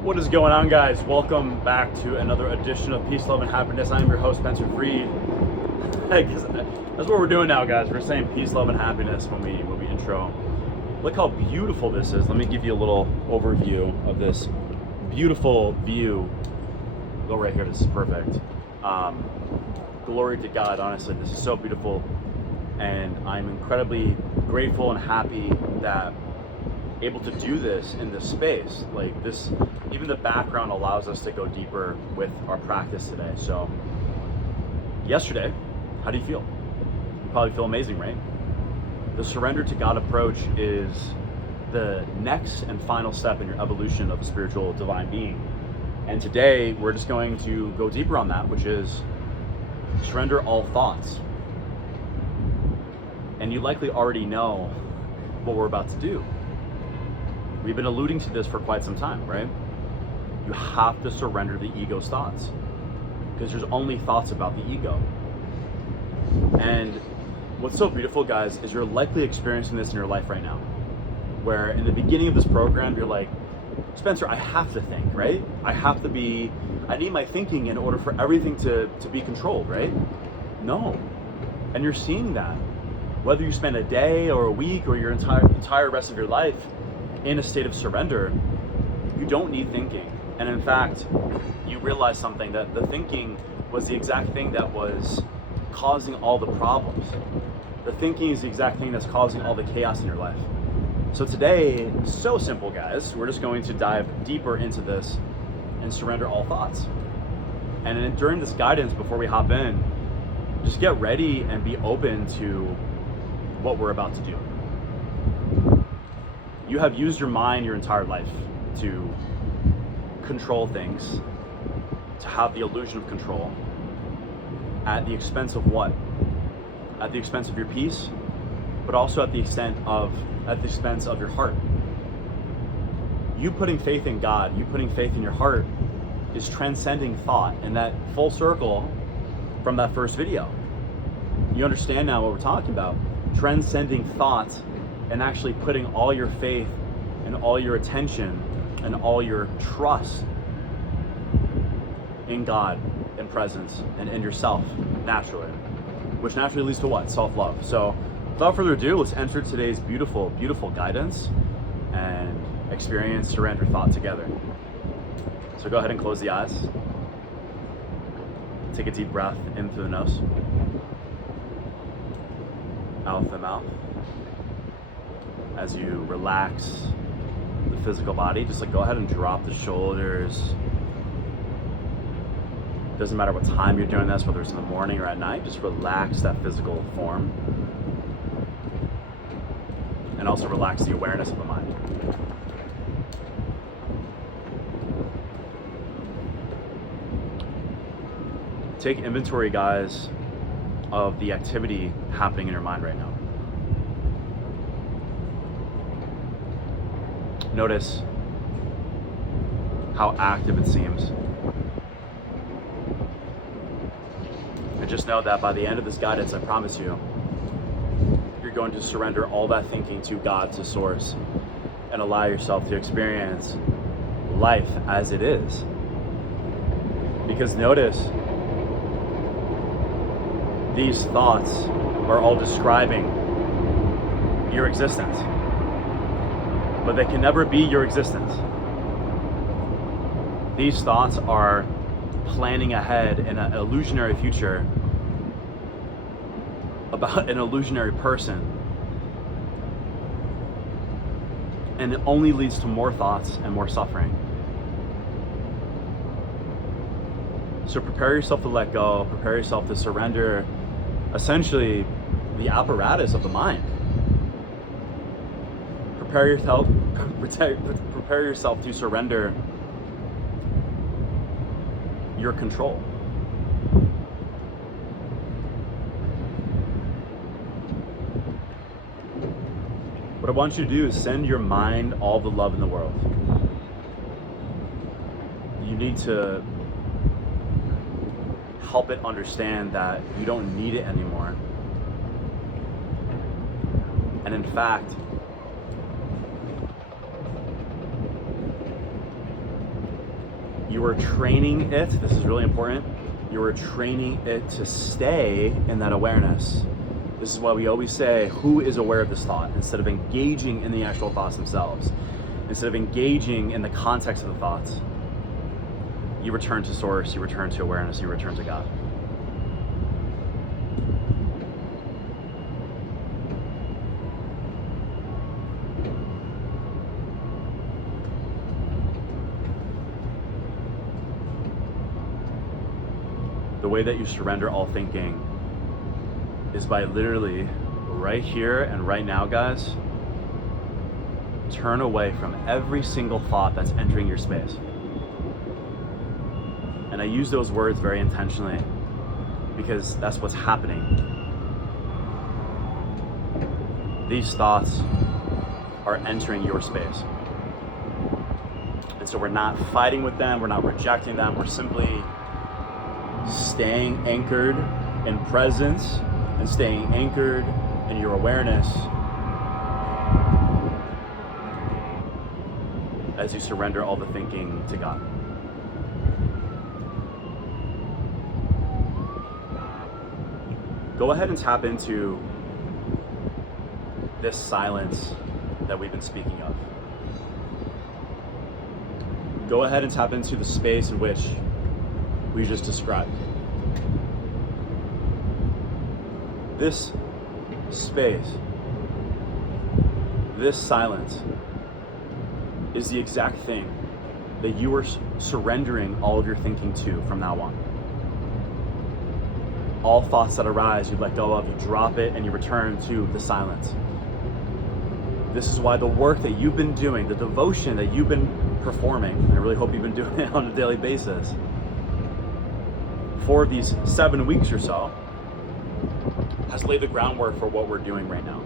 What is going on, guys? Welcome back to another edition of Peace, Love, and Happiness. I'm your host, Spencer Freed. I guess that's what we're doing now, guys. We're saying peace, love, and happiness when we intro. Look how beautiful this is. Let me give you a little overview of this beautiful view. Go right here. This is perfect. Glory to God. Honestly, this is so beautiful, and I'm incredibly grateful and happy that able to do this in this space. Like this, even the background allows us to go deeper with our practice today. So yesterday, how do you feel? You probably feel amazing, right? The surrender to God approach is the next and final step in your evolution of a spiritual divine being. And today we're just going to go deeper on that, which is surrender all thoughts. And you likely already know what we're about to do. We've been alluding to this for quite some time, right? You have to surrender the ego's thoughts, because there's only thoughts about the ego. And what's so beautiful, guys, is you're likely experiencing this in your life right now, where in the beginning of this program, you're like, Spencer, I have to think, right? I need my thinking in order for everything to be controlled, right? No. And you're seeing that. Whether you spend a day or a week or your entire rest of your life in a state of surrender, you don't need thinking. And in fact, you realize something, that the thinking was the exact thing that was causing all the problems. The thinking is the exact thing that's causing all the chaos in your life. So today, so simple, guys. We're just going to dive deeper into this and surrender all thoughts. And then during this guidance, before we hop in, just get ready and be open to what we're about to do. You have used your mind your entire life to control things, to have the illusion of control. At the expense of what? At the expense of your peace, but also at the expense of your heart. You putting faith in God, you putting faith in your heart is transcending thought, and that full circle from that first video. You understand now what we're talking about. Transcending thought and actually putting all your faith and all your attention and all your trust in God, in presence, and in yourself, naturally. Which naturally leads to what? Self-love. So without further ado, let's enter today's beautiful, beautiful guidance and experience surrender thought together. So go ahead and close the eyes. Take a deep breath in through the nose, out the mouth. As you relax the physical body, just like go ahead and drop the shoulders. Doesn't matter what time you're doing this, whether it's in the morning or at night, just relax that physical form. And also relax the awareness of the mind. Take inventory, guys, of the activity happening in your mind right now. Notice how active it seems. And just know that by the end of this guidance, I promise you, you're going to surrender all that thinking to God, to Source, and allow yourself to experience life as it is. Because notice, these thoughts are all describing your existence, but they can never be your existence. These thoughts are planning ahead in an illusionary future about an illusionary person, and it only leads to more thoughts and more suffering. So prepare yourself to let go, prepare yourself to surrender essentially the apparatus of the mind. Prepare yourself to surrender your control. What I want you to do is send your mind all the love in the world. You need to help it understand that you don't need it anymore. And in fact, You are training it, this is really important, you are training it to stay in that awareness. This is why we always say, who is aware of this thought? Instead of engaging in the actual thoughts themselves, instead of engaging in the context of the thoughts, you return to source, you return to awareness, you return to God. The way that you surrender all thinking is by literally right here and right now, guys, turn away from every single thought that's entering your space. And I use those words very intentionally because that's what's happening. These thoughts are entering your space. And so we're not fighting with them, we're not rejecting them, we're simply staying anchored in presence and staying anchored in your awareness as you surrender all the thinking to God. Go ahead and tap into this silence that we've been speaking of. Go ahead and tap into the space in which we just described. This space, this silence, is the exact thing that you are surrendering all of your thinking to from now on. All thoughts that arise, you let go of, you drop it, and you return to the silence. This is why the work that you've been doing, the devotion that you've been performing, and I really hope you've been doing it on a daily basis, for these 7 weeks or so, has laid the groundwork for what we're doing right now.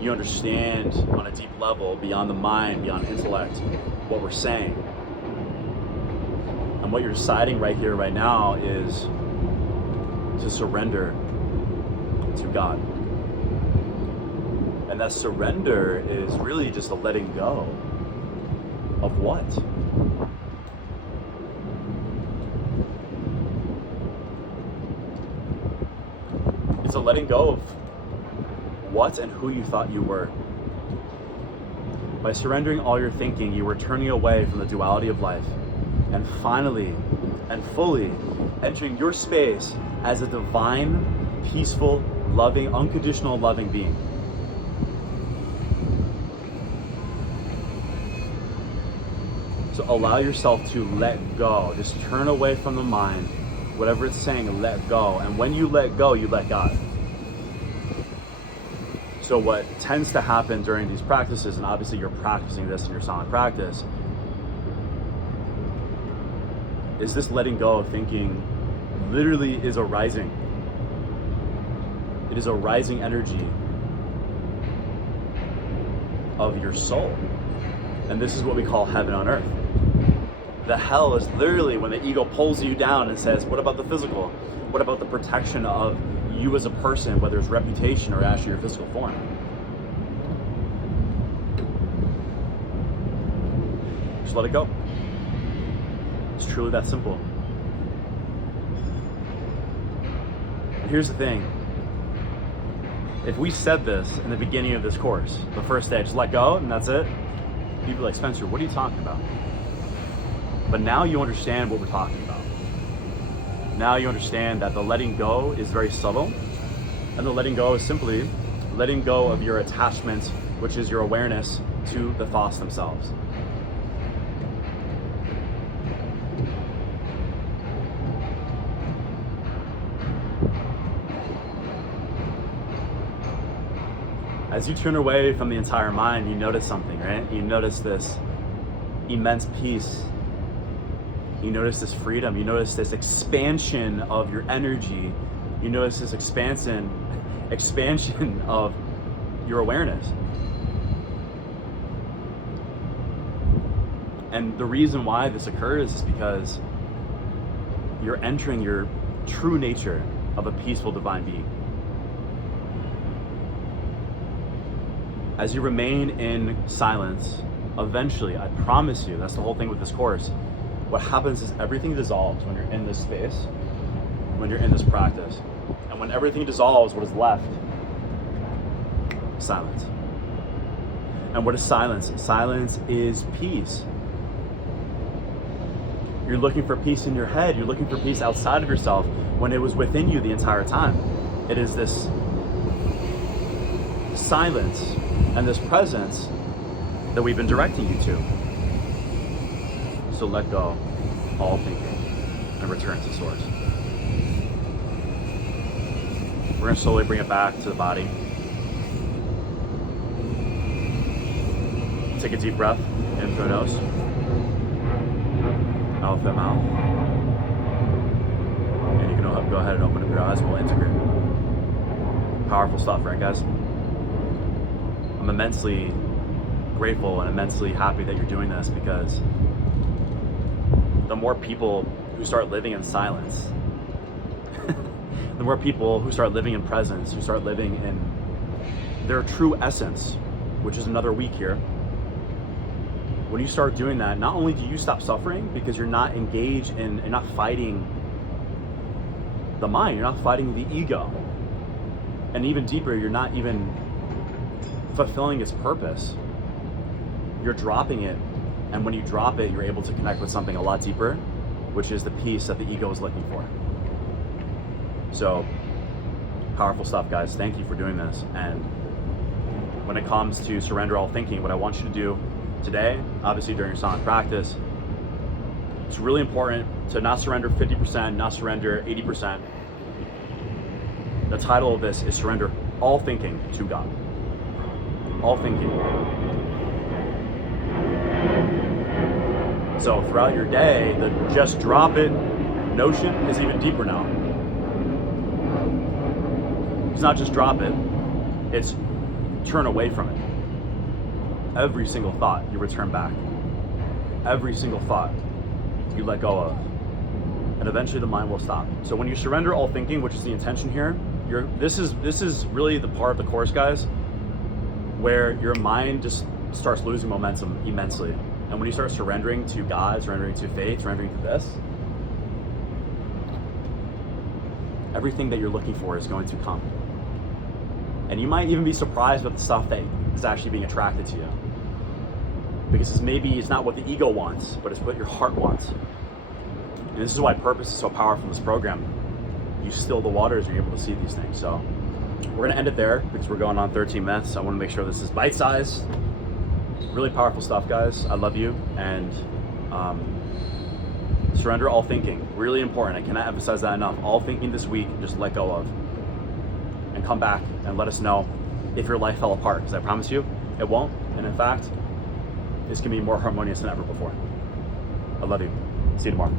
You understand on a deep level, beyond the mind, beyond intellect, what we're saying. And what you're deciding right here, right now, is to surrender to God. And that surrender is really just a letting go of what? It's a letting go of what and who you thought you were. By surrendering all your thinking, you were turning away from the duality of life and finally and fully entering your space as a divine, peaceful, loving, unconditional loving being. So allow yourself to let go. Just turn away from the mind. Whatever it's saying, let go. And when you let go, you let God. So what tends to happen during these practices, and obviously you're practicing this in your silent practice, is this letting go of thinking literally is a rising. It is a rising energy of your soul. And this is what we call heaven on earth. The hell is literally when the ego pulls you down and says, what about the physical? What about the protection of you as a person, whether it's reputation or actually your physical form? Just let it go. It's truly that simple. And here's the thing. If we said this in the beginning of this course, the first day, just let go and that's it, people are like, Spencer, what are you talking about? But now you understand what we're talking about. Now you understand that the letting go is very subtle, and the letting go is simply letting go of your attachment, which is your awareness to the thoughts themselves. As you turn away from the entire mind, you notice something, right? You notice this immense peace. You notice this freedom. You notice this expansion of your energy. You notice this expansion of your awareness. And the reason why this occurs is because you're entering your true nature of a peaceful divine being. As you remain in silence, eventually, I promise you, that's the whole thing with this course. What happens is everything dissolves when you're in this space, when you're in this practice. And when everything dissolves, what is left? Silence. And what is silence? Silence is peace. You're looking for peace in your head. You're looking for peace outside of yourself when it was within you the entire time. It is this silence and this presence that we've been directing you to. So let go all thinking and return to source. We're gonna slowly bring it back to the body. Take a deep breath in through the nose, out the mouth. And you can go ahead and open up your eyes. We'll integrate. Powerful stuff, right, guys? I'm immensely grateful and immensely happy that you're doing this, because the more people who start living in silence, the more people who start living in presence, who start living in their true essence, which is another week here. When you start doing that, not only do you stop suffering because you're not engaged in, and not fighting the mind, you're not fighting the ego. And even deeper, you're not even fulfilling its purpose. You're dropping it. And when you drop it, you're able to connect with something a lot deeper, which is the peace that the ego is looking for. So, powerful stuff, guys. Thank you for doing this. And when it comes to surrender all thinking, what I want you to do today, obviously during your silent practice, it's really important to not surrender 50%, not surrender 80%. The title of this is Surrender All Thinking to God. All thinking. So throughout your day, the just drop it notion is even deeper now. It's not just drop it, it's turn away from it. Every single thought you return back. Every single thought you let go of. And eventually the mind will stop. So when you surrender all thinking, which is the intention here, this is really the part of the course, guys, where your mind just starts losing momentum immensely. And when you start surrendering to God, surrendering to faith, surrendering to this, everything that you're looking for is going to come. And you might even be surprised with the stuff that is actually being attracted to you. Because maybe it's not what the ego wants, but it's what your heart wants. And this is why purpose is so powerful in this program. You still the waters, you're able to see these things. So we're gonna end it there because we're going on 13 minutes. I wanna make sure this is bite-sized. Really powerful stuff, guys. I love you. And surrender all thinking. Really important. I cannot emphasize that enough. All thinking this week, just let go of. And come back and let us know if your life fell apart, because I promise you, it won't. And in fact, it's gonna be more harmonious than ever before. I love you. See you tomorrow.